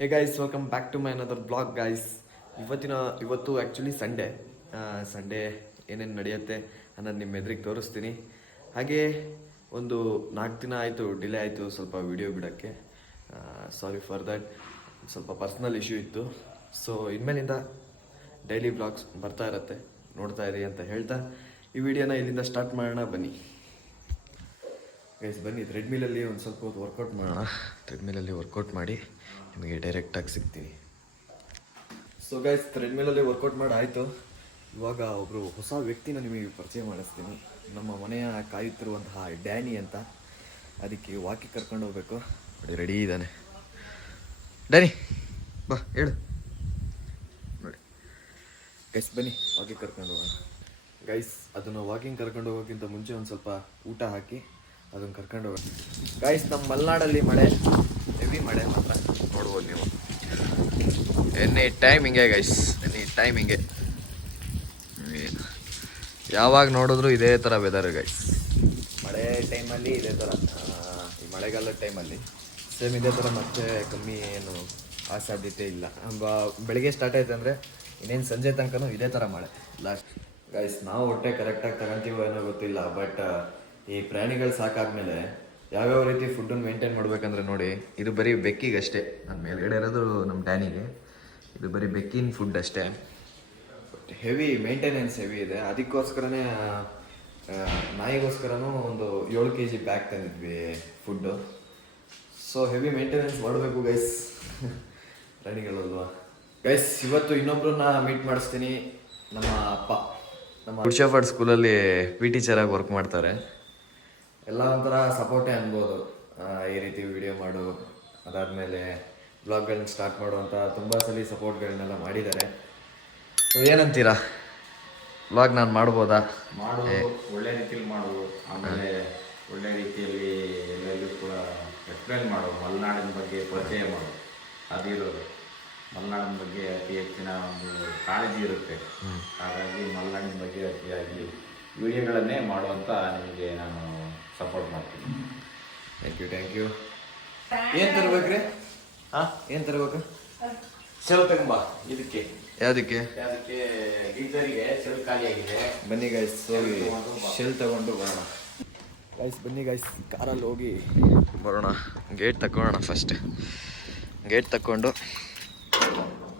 Hey guys welcome back to my another blog guys ಇವತ್ತಿನ, ಇವತ್ತು actually Sunday Sunday ಏನೇನು ನಡೆಯುತ್ತೆ ಅನ್ನೋದು ನಿಮ್ಮ ಎದುರಿಗೆ ತೋರಿಸ್ತೀನಿ. ಹಾಗೆ ಒಂದು ನಾಲ್ಕು ದಿನ ಆಯಿತು ಡಿಲೇ ಆಯಿತು ಸ್ವಲ್ಪ ವಿಡಿಯೋ ಬಿಡೋಕ್ಕೆ. ಸಾರಿ ಫಾರ್ ದ್ಯಾಟ್ ಸ್ವಲ್ಪ ಪರ್ಸ್ನಲ್ ಇಶ್ಯೂ ಇತ್ತು. ಸೊ ಇನ್ಮೇಲಿಂದ ಡೈಲಿ ಬ್ಲಾಗ್ಸ್ ಬರ್ತಾ ಇರತ್ತೆ. ನೋಡ್ತಾ ಇರಿ ಅಂತ ಹೇಳ್ತಾ ಈ ವಿಡಿಯೋನ ಇಲ್ಲಿಂದ ಸ್ಟಾರ್ಟ್ ಮಾಡೋಣ, ಬನ್ನಿ. ಗೈಸ್ ಬನ್ನಿ ಥ್ರೆಡ್ಮಿಲಲ್ಲಿ ಒಂದು ಸ್ವಲ್ಪ ಹೊತ್ತು ವರ್ಕೌಟ್ ಮಾಡೋಣ. ಥ್ರೆಡ್ಮಿಲಲ್ಲಿ ವರ್ಕೌಟ್ ಮಾಡಿ ನಿಮಗೆ ಡೈರೆಕ್ಟಾಗಿ ಸಿಗ್ತೀನಿ. ಸೊ ಗೈಸ್ ಥ್ರೆಡ್ಮಿಲಲ್ಲಿ ವರ್ಕೌಟ್ ಮಾಡಿ ಆಯಿತು. ಇವಾಗ ಒಬ್ಬರು ಹೊಸ ವ್ಯಕ್ತಿನ ನಿಮಗೆ ಪರಿಚಯ ಮಾಡಿಸ್ತೀನಿ. ನಮ್ಮ ಮನೆಯ ಕಾಯುತ್ತಿರುವಂತಹ ಡ್ಯಾನಿ ಅಂತ. ಅದಕ್ಕೆ ವಾಕಿಗೆ ಕರ್ಕೊಂಡು ಹೋಗ್ಬೇಕು. ನೋಡಿ ರೆಡಿ ಇದ್ದಾನೆ. ಡ್ಯಾನಿ ಬಾ ಹೇಳು. ನೋಡಿ. ಗೈಸ್ ಬನ್ನಿ ವಾಕಿಂಗ್ ಕರ್ಕೊಂಡು ಹೋಗೋಣ. ಗೈಸ್ ಅದನ್ನು ವಾಕಿಂಗ್ ಕರ್ಕೊಂಡು ಹೋಗೋಕ್ಕಿಂತ ಮುಂಚೆ ಒಂದು ಸ್ವಲ್ಪ ಊಟ ಹಾಕಿ. ಅದನ್ನು ಕರ್ಕೊಂಡು ಹೋಗೋಣ. ಗಾಯ್ಸ್ ನಮ್ಮ ಮಲೆನಾಡಲ್ಲಿ ಮಳೆ ಹೆವಿ ಮಳೆ ಮಾತ್ರ. ನೋಡ್ಬೋದು ನೀವು. ಎನಿ ಟೈಮ್ ಹಿಂಗೆ ಗೈಸ್ ಎನಿ ಟೈಮ್ ಹಿಂಗೆ ಯಾವಾಗ ನೋಡಿದ್ರು ಇದೇ ಥರ ವೆದರ್ ಗೈಸ್ ಮಳೆ ಟೈಮಲ್ಲಿ ಇದೇ ಥರ ಈ ಮಳೆಗಾಲದ ಟೈಮಲ್ಲಿ ಸೇಮ್ ಇದೇ ಥರ ಮತ್ತೆ ಕಮ್ಮಿ ಏನು ಆ ಸಾಧ್ಯತೆ ಇಲ್ಲ ಬೆಳಿಗ್ಗೆ ಸ್ಟಾರ್ಟ್ ಆಯ್ತು ಅಂದರೆ ಇನ್ನೇನು ಸಂಜೆ ತನಕನೂ ಇದೇ ಥರ ಮಳೆ. ಲಾಸ್ಟ್ ಗೈಸ್ ನಾವು ಹೊಟ್ಟೆ ಕರೆಕ್ಟಾಗಿ ತಗೊಂತೀವೋ ಏನೋ ಗೊತ್ತಿಲ್ಲ ಬಟ್ ಈ ಪ್ರಾಣಿಗಳು ಸಾಕಾದ್ಮೇಲೆ ಯಾವ್ಯಾವ ರೀತಿ ಫುಡ್ಡನ್ನು ಮೇಂಟೈನ್ ಮಾಡ್ಬೇಕಂದ್ರೆ ನೋಡಿ, ಇದು ಬರೀ ಬೆಕ್ಕಿಗಷ್ಟೇ. ನನ್ನ ಮೇಲ್ಗಡೆ ಇರೋದು ನಮ್ಮ ಡ್ಯಾನಿಗೆ. ಇದು ಬರೀ ಬೆಕ್ಕಿನ ಫುಡ್ ಅಷ್ಟೇ. ಬಟ್ ಹೆವಿ ಮೇಂಟೆನೆನ್ಸ್ ಹೆವಿ ಇದೆ. ಅದಕ್ಕೋಸ್ಕರನೇ ನಾಯಿಗೋಸ್ಕರನೂ ಒಂದು ಏಳು ಕೆ ಜಿ ಬ್ಯಾಗ್ ತಂದಿದ್ವಿ ಫುಡ್ಡು ಸೊ ಹೆವಿ ಮೇಂಟೆನೆನ್ಸ್ ಮಾಡಬೇಕು ಗೈಸ್ ಪ್ರಾಣಿಗಳಲ್ವಾ. ಗೈಸ್ ಇವತ್ತು ಇನ್ನೊಬ್ಬರನ್ನ ಮೀಟ್ ಮಾಡಿಸ್ತೀನಿ. ನಮ್ಮ ಅಪ್ಪ. ನಮ್ಮ ಗುಡ್ಶಫರ್ಡ್ ಸ್ಕೂಲಲ್ಲಿ ಪಿ ಟೀಚರಾಗಿ ವರ್ಕ್ ಮಾಡ್ತಾರೆ. ಎಲ್ಲ ಒಂಥರ ಸಪೋರ್ಟೇ ಅನ್ಬೋದು. ಈ ರೀತಿ ವಿಡಿಯೋ ಮಾಡು. ಅದಾದಮೇಲೆ ಬ್ಲಾಗ್ಗಳನ್ನ ಸ್ಟಾರ್ಟ್ ಮಾಡುವಂಥ ತುಂಬ ಸಲ ಸಪೋರ್ಟ್ಗಳನ್ನೆಲ್ಲ ಮಾಡಿದ್ದಾರೆ. ಸೊ ಏನಂತೀರಾ? ಬ್ಲಾಗ್ ನಾನು ಮಾಡ್ಬೋದಾ? ಮಾಡು ಒಳ್ಳೆ ರೀತಿಯಲ್ಲಿ ಮಾಡು. ಆಮೇಲೆ ಒಳ್ಳೆ ರೀತಿಯಲ್ಲಿ ಎಲ್ಲೆಲ್ಲೂ ಕೂಡ ಎಕ್ಸ್ಪ್ಲೇನ್ ಮಾಡು. ಮಲೆನಾಡಿನ ಬಗ್ಗೆ ಪರಿಚಯ ಮಾಡು. ಅದಿರೋದು ಮಲೆನಾಡಿನ ಬಗ್ಗೆ ಅತಿ ಹೆಚ್ಚಿನ ಒಂದು ಕಾಳಜಿ ಇರುತ್ತೆ. ಹಾಗಾಗಿ ಮಲೆನಾಡಿನ ಬಗ್ಗೆ ಅತಿಯಾಗಿ ವಿಡಿಯೋಗಳನ್ನೇ ಮಾಡುವಂಥ ನಿಮಗೆ ನಾನು ಸಪೋರ್ಟ್ ಮಾಡ್ತೀನಿ. ಥ್ಯಾಂಕ್ ಯು ಥ್ಯಾಂಕ್ ಯು ಏನು ತರ್ಬೇಕ್ರಿ? ಹಾಂ? ಏನು ತರಬೇಕು? ಸೆಲ್ ತಗೊಂಬ ಇದಕ್ಕೆ. ಯಾವುದಕ್ಕೆ? ಅದಕ್ಕೆ ಗೀಜರಿಗೆ ಸೆಲ್ ಖಾಲಿಯಾಗಿದೆ. ಬನ್ನಿ ಗಾಯ್ಸ್ ಹೋಗಿ. ಶೆಲ್ ತಗೊಂಡು ಬರೋಣ. ಗಾಯ್ಸ್ ಬನ್ನಿ ಗಾಯ್ಸ್ ಕಾರಲ್ಲಿ ಹೋಗಿ ಬರೋಣ. ಗೇಟ್ ತಗೊಳ್ಳೋಣ ಫಸ್ಟ್ ಗೇಟ್ ತಕೊಂಡು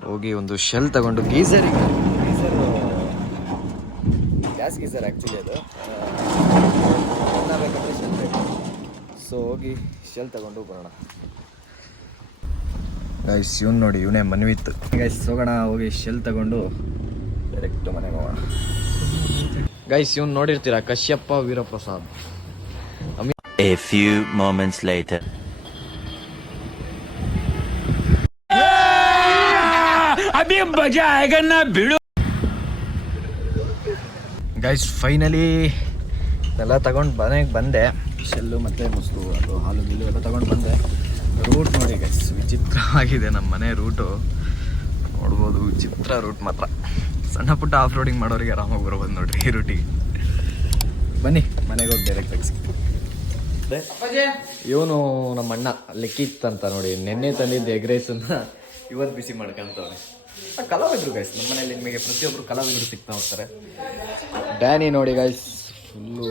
ಹೋಗಿ ಒಂದು ಶೆಲ್ ತಗೊಂಡು ಗೀಸರಿಗೆ ಗೀಸರ್ ಗ್ಯಾಸ್ ಗೀಸರ್ ಆ್ಯಕ್ಚುಲಿ ಅದು. ಸೊ ಹೋಗಿ ಶೆಲ್ ತಗೊಂಡು ಬರೋಣ ಗೈಸ್ ಇವನ್ ನೋಡಿ ಇವನೇ ಮನ್ವಿತ್ತು ಗೈಸ್ ಹೋಗೋಣ ಹೋಗಿ ಶೆಲ್ ತಗೊಂಡು ಡೈರೆಕ್ಟ್ ಮನೆಗೆ ಹೋಗೋಣ. ಗೈಸ್ ಇವನ್ ನೋಡಿರ್ತೀರಾ Kashyap Veeraprasad. A few moments ಬಿಡು ಗೈಸ್ ಫೈನಲಿ ಎಲ್ಲ ತಗೊಂಡು ಮನೆಗೆ ಬಂದೆ. ಶೆಲ್ಲು ಮತ್ತು ಮೊಸರು ಅದು ಹಾಲು ಗಿಲ್ಲು ಎಲ್ಲ ತಗೊಂಡು ಬಂದೆ. ರೂಟ್ ನೋಡಿ ಗೈಸ್ ವಿಚಿತ್ರವಾಗಿದೆ ನಮ್ಮ ಮನೆ ರೂಟು ನೋಡ್ಬೋದು, ವಿಚಿತ್ರ ರೂಟ್ ಮಾತ್ರ. ಸಣ್ಣ ಪುಟ್ಟ ಆಫ್ ರೋಡಿಂಗ್ ಮಾಡೋರಿಗೆ ಆರಾಮಾಗಿ ಬರ್ಬೋದು ನೋಡ್ರಿ ಈ ರೂಟಿಗೆ ಬನ್ನಿ, ಮನೆಗೆ ಹೋಗಿ ಡೈರೆಕ್ಟಾಗಿ ಸಿಗ್ತೀವಿ ಇವನು ನಮ್ಮ ಅಣ್ಣ, ಲಿಖಿತ್ ಅಂತ ನೋಡಿ, ನಿನ್ನೆ ತಂದಿದ್ದ ಎಗ್ ರೈಸನ್ನ ಇವತ್ತು ಬಿಸಿ ಮಾಡ್ಕೊಂತವ್ರೆ ಕಲಾವಿದ್ರು ಗೈಸ್ ನಮ್ಮ ಮನೇಲಿ ನಿಮಗೆ ಪ್ರತಿಯೊಬ್ಬರು ಕಲಾವಿದರು ಸಿಗ್ತಾ ಹೋಗ್ತಾರೆ. ಡ್ಯಾನಿ ನೋಡಿ ಗೈಸ್ ಫುಲ್ಲು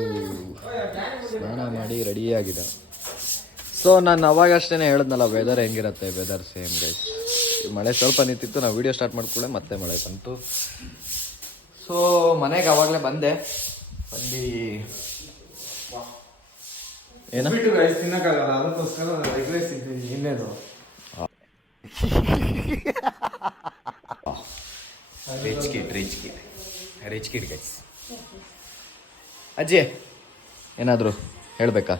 ಸ್ನಾನ ಮಾಡಿ ರೆಡಿಯಾಗಿದೆ. ಸೊ ನಾನು ಅವಾಗಷ್ಟೇ ಹೇಳಿದ್ನಲ್ಲ ವೆದರ್ ಹೆಂಗಿರುತ್ತೆ ವೆದರ್ ಸೇಮ್ ಗೈಸ್ ಮಳೆ ಸ್ವಲ್ಪ ನಿಂತಿತ್ತು ನಾವು ವಿಡಿಯೋ ಸ್ಟಾರ್ಟ್ ಮಾಡ್ಕೊಳ್ಳೆ ಮತ್ತೆ ಮಳೆ ಬಂತು. ಸೊ ಮನೆಗೆ ಅವಾಗಲೇ ಬಂದೆ. ಬಂದು ಏನ? ತಿನ್ನಕ್ಕಾಗಲ್ಲ ಅದಕ್ಕೋಸ್ಕರ ಎಗ್ ರೈಸ್ ತಿಂತೀನಿ ಇನ್ನೇನು. Rich kid rich kid rich kid guys ಅಜ್ಜಿ ಏನಾದರೂ ಹೇಳಬೇಕಾ?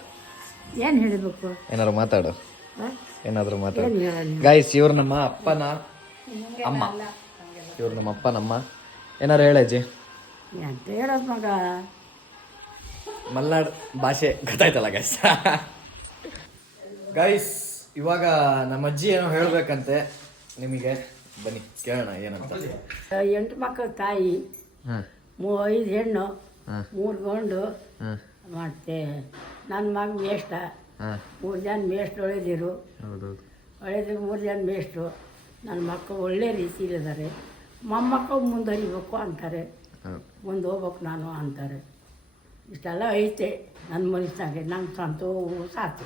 ಏನು ಹೇಳಬೇಕು? ಏನಾದ್ರು ಮಾತಾಡು. ಏನಾದರೂ ಮಾತಾಡು. ಗಾಯ್ಸ್ ಇವ್ರು ನಮ್ಮ ಅಪ್ಪನ ಅಮ್ಮ. ಇವ್ರು ನಮ್ಮ ಅಪ್ಪನಮ್ಮ ಏನಾರು ಹೇಳಜ್ಜಿ ಅಜ್ಜಿ. ಹೇಳೋದು ಮಗ? ಮಲ್ನಾಡ್ ಭಾಷೆ ಗೊತ್ತಾಯ್ತಲ್ಲ ಗಾಯ್ಸ್ ಗಾಯ್ಸ್ ಇವಾಗ ನಮ್ಮ ಅಜ್ಜಿ ಏನೋ ಹೇಳ್ಬೇಕಂತೆ. ನಿಮಗೆ ಬನ್ನಿ ಕೇಳೋಣ ಏನಂತ. ಎಂಟು ಮಕ್ಕಳ ತಾಯಿ ಐದು ಹೆಣ್ಣು. ಮೂರು ಗೌಂಡು ಮತ್ತೆ ನನ್ನ ಮಗ ಮೇಷ್ಟ ಮೂರು ಜನ ಮೇಷ್ಟ್ರು ಒಳ್ಳೆದಿರು. ಒಳ್ಳೆಯದು ಮೂರು ಜನ ಮೇಷ್ಟು ನನ್ನ ಮಕ್ಕಳು ಒಳ್ಳೆ ರೀತಿಲಿದ್ದಾರೆ ಮೊಮ್ಮಕ್ಕಳು ಮುಂದುವರಿಬೇಕು ಅಂತಾರೆ. ಮುಂದೆ ಹೋಗ್ಬೇಕು ನಾನು ಅಂತಾರೆ. ಇಷ್ಟೆಲ್ಲ ಐತೆ ನನ್ನ ಮನಸ್ಸಾಗೆ. ನಂಗೆ ಸಂತೋಷ ಸಾಕು.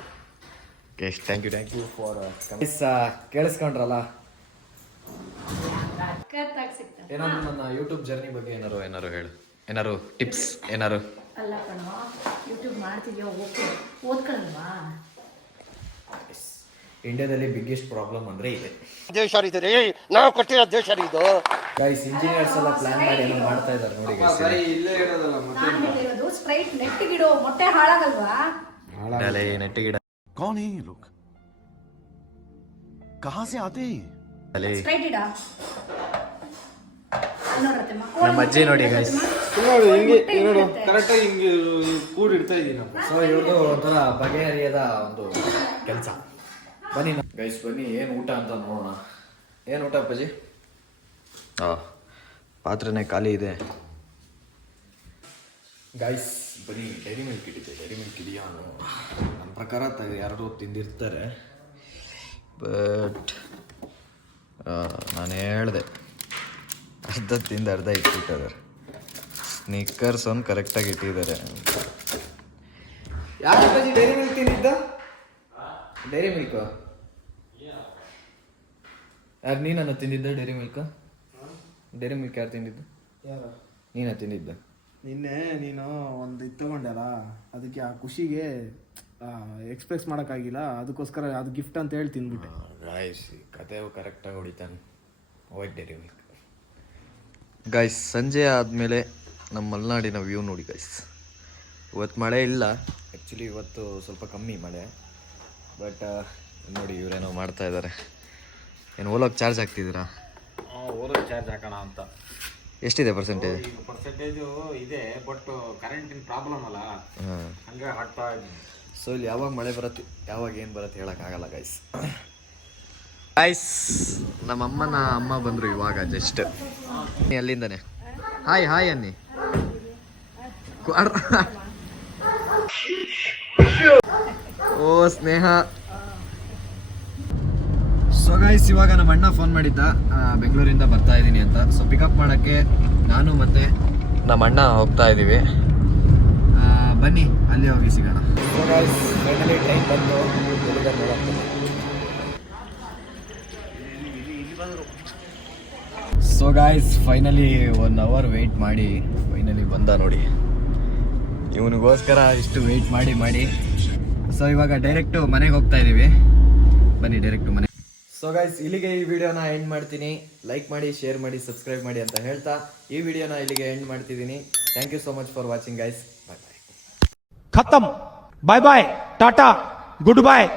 Thank you thank you for ಕೇಳಿಸ್ಕೊಂಡ್ರಲ್ಲ? ಏನಾದ್ರು ನನ್ನ ಯೂಟ್ಯೂಬ್ ಜರ್ನಿ ಬಗ್ಗೆ ಏನಾರು ಏನಾರು ಹೇಳು. ಏನಾರು ಟಿಪ್ಸ್ ಏನಾರು ಅಲ್ಲ ಕಣೋ ಯೂಟ್ಯೂಬ್ ಮಾಡ್ತಿದ್ಯೋ ಓಕೆ ಓದ್ಕೊಳ್ಳಲ್ವಾ ಇಂಡಿಯಾದಲ್ಲಿ ಬಿಗ್ಗೆಸ್ಟ್ ಪ್ರಾಬ್ಲಮ್ ಅಂದ್ರೆ ಇದೆ ದೇಶ ರೀ ನಾವು ಕೊಟ್ಟಿರೋ ದೇಶ ರೀ ಇದು ಗೈಸ್ ಇಂಜಿನಿಯರ್ಸ್ ಎಲ್ಲ ಪ್ಲಾನ್ ಮಾಡಿ ಏನೋ ಮಾಡ್ತಾ ಇದ್ದಾರೆ ನೋಡಿ guys ಸರಿ ಇಲ್ಲೇ ಇರೋದಲ್ಲ ಮತ್ತೆ ನಾನು ಹೇಳಿರೋದು ಸ್ಪ್ರೈಟ್ ನೆಟ್ಟಿಗಿಡೋ ಮೊಟ್ಟೆ ಹಾಳಾಗಲ್ವಾ ಮೇಲೆ ನೆಟ್ಟಿಗಿಡ कौन है ये लोग कहां से आते हैं ये? ಅಲ್ಲಿ ಸ್ಪ್ರೈಟ್ ಇಡ ನೋಡ್ರತ್ತಮ್ಮ ನಮ್ಮ ಅಜ್ಜಿ ನೋಡಿ ಗೈಸ್ ನೋಡು ಹಿಂಗೆ ನೋಡು. ಕರೆಕ್ಟಾಗಿ ಹಿಂಗೆ ಕೂಡಿ ಇಡ್ತಾ ಇದ್ದೀನಪ್ಪ ಸೊ ಇವ್ರದ್ದು ಒಂಥರ ಬಗೆಹರಿಯದ ಒಂದು ಕೆಲಸ. ಬನ್ನಿ ಗೈಸ್ ಬನ್ನಿ ಏನು ಊಟ ಅಂತ ನೋಡೋಣ. ಏನು ಊಟ ಅಪ್ಪಾಜಿ? ಹಾಂ ಪಾತ್ರೆನೇ ಖಾಲಿ ಇದೆ. ಗೈಸ್ ಬನ್ನಿ ಡೈರಿ ಮಿಲ್ಕ್ ಇಟ್ಟಿದೆ ಡೈರಿ ಮಿಲ್ಕ್ ಇದೆಯಾ ನನ್ನ ಪ್ರಕಾರ ಯಾರು ತಿಂದಿರ್ತಾರೆ. ಬಟ್ ನಾನು ಹೇಳಿದೆ. ಅರ್ಧ ತಿಂದು ಅರ್ಧ ಇಟ್ಬಿಟ್ಟಿದ್ದಾರೆ. ಸ್ನಿಕ್ಕರ್ಸ್ ಒಂದು ಕರೆಕ್ಟಾಗಿ ಇಟ್ಟಿದ್ದಾರೆ. ಯಾರು ಅಪ್ಪಾಜಿ ಡೈರಿ ಮಿಲ್ಕ್ ತಿಂದಿದ್ದ? ಡೈರಿ ಮಿಲ್ಕ್ ಯಾರು ನೀನನ್ನು ತಿಂದಿದ್ದ ಡೈರಿ ಮಿಲ್ಕ್ ಡೈರಿ ಮಿಲ್ಕ್ ಯಾರು ತಿಂದಿದ್ದು? ಯಾರ? ನೀನ ತಿಂದಿದ್ದ. ನಿನ್ನೆ ನೀನು ಒಂದು ಇದು ತಗೊಂಡಲ್ಲ ಅದಕ್ಕೆ ಆ ಖುಷಿಗೆ ಎಕ್ಸ್ಪ್ರೆಸ್ ಮಾಡೋಕ್ಕಾಗಿಲ್ಲ ಅದಕ್ಕೋಸ್ಕರ ಅದು ಗಿಫ್ಟ್ ಅಂತ ಹೇಳಿ ತಿಂದ್ಬಿಟ್ಟೆ. ಕತೆ ಕರೆಕ್ಟಾಗಿ ಹೊಡಿತಾನೆ. ವೈಟ್ ಡೈರಿ ಮಿಲ್ಕ್ ಗಾಯ್ಸ್ ಸಂಜೆ ಆದಮೇಲೆ ನಮ್ಮ ಮಲೆನಾಡಿನ ವ್ಯೂ ನೋಡಿ ಗಾಯ್ಸ್ ಇವತ್ತು ಮಳೆ ಇಲ್ಲ. ಆ್ಯಕ್ಚುಲಿ ಇವತ್ತು ಸ್ವಲ್ಪ ಕಮ್ಮಿ ಮಳೆ. ಬಟ್ ನೋಡಿ ಇವರೇನೋ ಮಾಡ್ತಾ ಇದ್ದಾರೆ ಏನು ಓಲೋಗ್ ಚಾರ್ಜ್ ಹಾಕ್ತಿದ್ದೀರಾ? ಓಲೋಗ್ ಚಾರ್ಜ್ ಹಾಕೋಣ ಅಂತ. ಎಷ್ಟಿದೆ ಪರ್ಸೆಂಟೇಜ್ ಪರ್ಸೆಂಟೇಜು ಇದೆ ಬಟ್ ಕರೆಂಟಿನ ಪ್ರಾಬ್ಲಮ್ ಅಲ್ಲ. ಹಾಗೆ ಹಾಕ್ತಾ ಸೊ ಇಲ್ಲಿ ಯಾವಾಗ ಮಳೆ ಬರುತ್ತೆ ಯಾವಾಗ ಏನು ಬರುತ್ತೆ ಹೇಳೋಕ್ಕಾಗಲ್ಲ ಗೈಸ್ ಗೈಸ್ ನಮ್ಮ ಅಮ್ಮನ ಅಮ್ಮ ಬಂದರು ಇವಾಗ ಜಸ್ಟ್ ಅಲ್ಲಿಂದನೇ ಹಾಯ್ ಹಾಯ್ ಅನ್ನಿ. ಓ, ಸ್ನೇಹ. ಸೊ ಗೈಸ್ ಇವಾಗ ನಮ್ಮ ಅಣ್ಣ ಫೋನ್ ಮಾಡಿದ್ದ. ಬೆಂಗಳೂರಿಂದ ಬರ್ತಾ ಇದ್ದೀನಿ ಅಂತ. ಸೊ ಪಿಕಪ್ ಮಾಡೋಕ್ಕೆ ನಾನು ಮತ್ತೆ ನಮ್ಮ ಅಣ್ಣ ಹೋಗ್ತಾ ಇದ್ದೀವಿ. ಬನ್ನಿ ಅಲ್ಲಿ ಹೋಗಿ ಸಿಗೋಣ so guys finally one hour wait ಮಾಡಿ ಫೈನಲಿ ಬಂದ ನೋಡಿ. ಇವನಿಗೋಸ್ಕರ ಇಷ್ಟು ವೆಯ್ಟ್ ಮಾಡಿ ಮಾಡಿ. ಸೊ ಇವಾಗ ಡೈರೆಕ್ಟು ಮನೆಗೆ ಹೋಗ್ತಾ ಇದ್ದೀವಿ ಬನ್ನಿ ಡೈರೆಕ್ಟು ಮನೆ. ಸೊ ಗಾಯ್ಸ್ ಇಲ್ಲಿಗೆ ಈ ವಿಡಿಯೋನ ಎಂಡ್ ಮಾಡ್ತೀನಿ. ಲೈಕ್ ಮಾಡಿ ಶೇರ್ ಮಾಡಿ ಸಬ್ಸ್ಕ್ರೈಬ್ ಮಾಡಿ ಅಂತ ಹೇಳ್ತಾ ಈ ವಿಡಿಯೋನ ಇಲ್ಲಿಗೆ ಎಂಡ್ ಮಾಡ್ತಿದ್ದೀನಿ. Thank you so much for watching guys bye bye ಖತಮ್ bye bye ಟಾಟಾ ಗುಡ್ ಬಾಯ್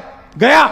ಗಯಾ